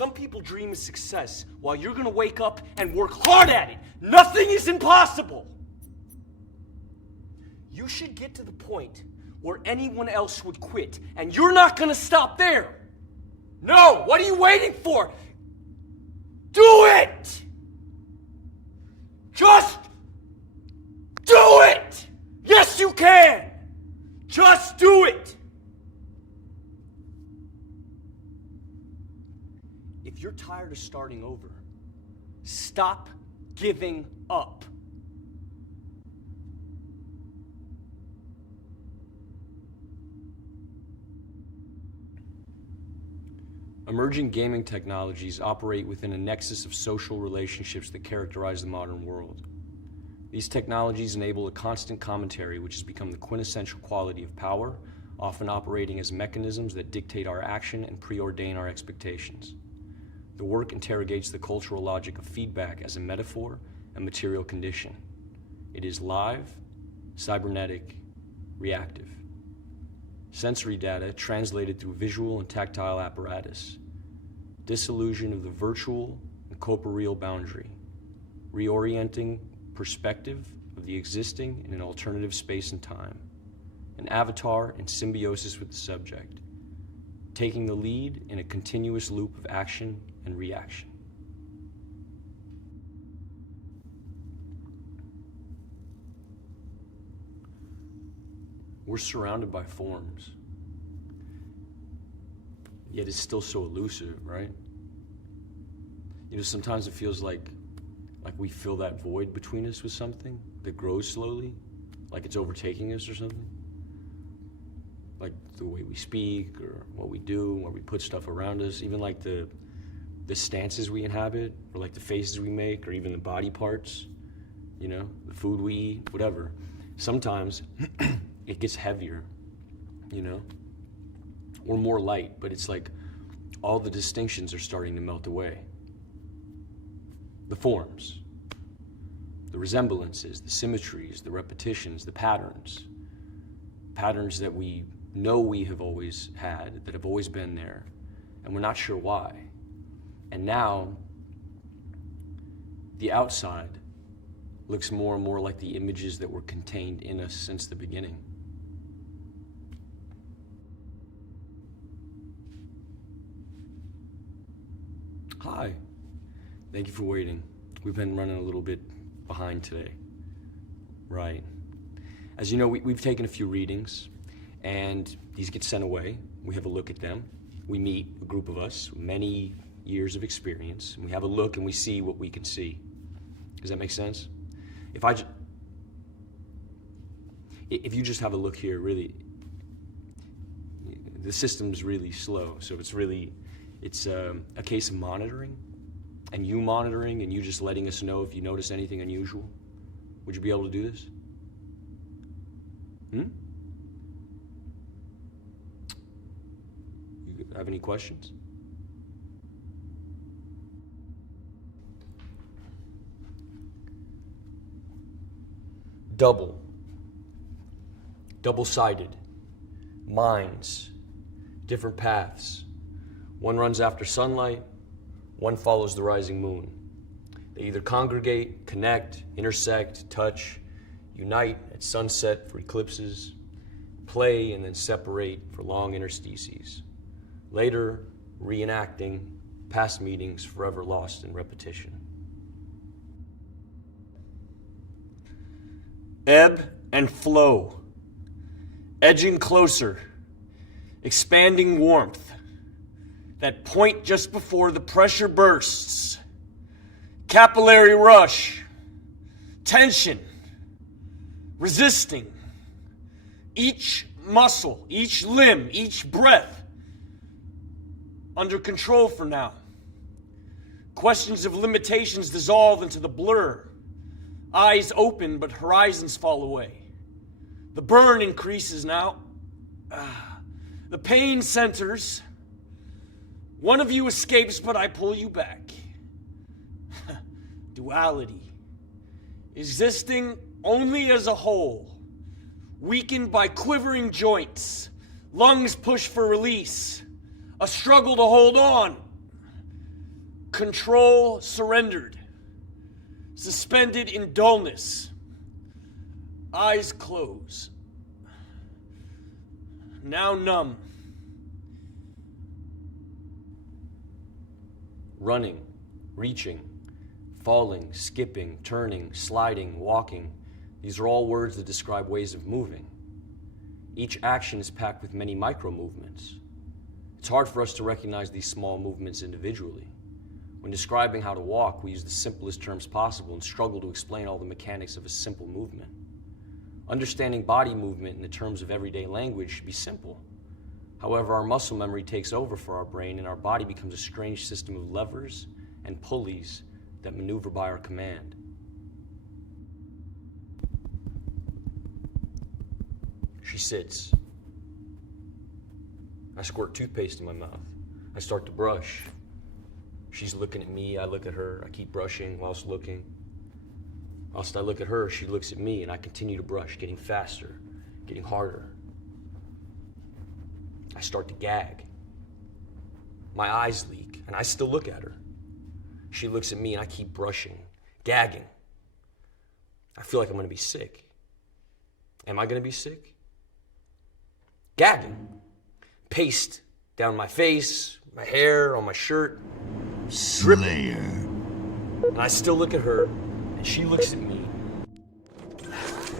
Some people dream of success while you're gonna wake up and work hard at it. Nothing is impossible. You should get to the point where anyone else would quit, and you're not gonna stop there. No, what are you waiting for? Do it! Just do it! Yes, you can! Just do it! If you're tired of starting over, stop giving up. Emerging gaming technologies operate within a nexus of social relationships that characterize the modern world. These technologies enable a constant commentary which has become the quintessential quality of power, often operating as mechanisms that dictate our action and preordain our expectations. The work interrogates the cultural logic of feedback as a metaphor and material condition. It is live, cybernetic, reactive. Sensory data translated through visual and tactile apparatus. Disillusion of the virtual and corporeal boundary. Reorienting perspective of the existing in an alternative space and time. An avatar in symbiosis with the subject. Taking the lead in a continuous loop of action and reaction. We're surrounded by forms, yet it's still so elusive, right? You know, sometimes it feels like we fill that void between us with something that grows slowly, like it's overtaking us or something. Like the way we speak, or what we do, where we put stuff around us, even like the stances we inhabit, or like the faces we make, or even the body parts, you know, the food we eat, whatever. Sometimes it gets heavier, you know, or more light, but it's like all the distinctions are starting to melt away. The forms, the resemblances, the symmetries, the repetitions, the patterns that we know we have always had, that have always been there, and we're not sure why. And now, the outside looks more and more like the images that were contained in us since the beginning. Hi, thank you for waiting. We've been running a little bit behind today. Right. As you know, we've taken a few readings, and these get sent away. We have a look at them. We meet, a group of us, many years of experience, and we have a look and we see what we can see. Does that make sense? If you just have a look here, really, the system's really slow, so it's a case of monitoring, and you monitoring, and you just letting us know if you notice anything unusual. Would you be able to do this? You have any questions? Double-sided, minds, different paths. One runs after sunlight, one follows the rising moon. They either congregate, connect, intersect, touch, unite at sunset for eclipses, play and then separate for long interstices. Later, reenacting past meetings forever lost in repetition. Ebb and flow, edging closer, expanding warmth, that point just before the pressure bursts, capillary rush, tension, resisting, each muscle, each limb, each breath, under control for now. Questions of limitations dissolve into the blur. Eyes open, but horizons fall away. The burn increases now. The pain centers. One of you escapes, but I pull you back. Duality. Existing only as a whole. Weakened by quivering joints. Lungs push for release. A struggle to hold on. Control surrendered. Suspended in dullness. Eyes closed. Now numb. Running, reaching, falling, skipping, turning, sliding, walking. These are all words that describe ways of moving. Each action is packed with many micro movements. It's hard for us to recognize these small movements individually. When describing how to walk, we use the simplest terms possible and struggle to explain all the mechanics of a simple movement. Understanding body movement in the terms of everyday language should be simple. However, our muscle memory takes over for our brain and our body becomes a strange system of levers and pulleys that maneuver by our command. She sits. I squirt toothpaste in my mouth. I start to brush. She's looking at me, I look at her, I keep brushing whilst looking. Whilst I look at her, she looks at me, and I continue to brush, getting faster, getting harder. I start to gag. My eyes leak, and I still look at her. She looks at me, and I keep brushing, gagging. I feel like I'm gonna be sick. Am I gonna be sick? Gagging. Paste down my face, my hair, on my shirt. Slayer. And I still look at her, and she looks at me,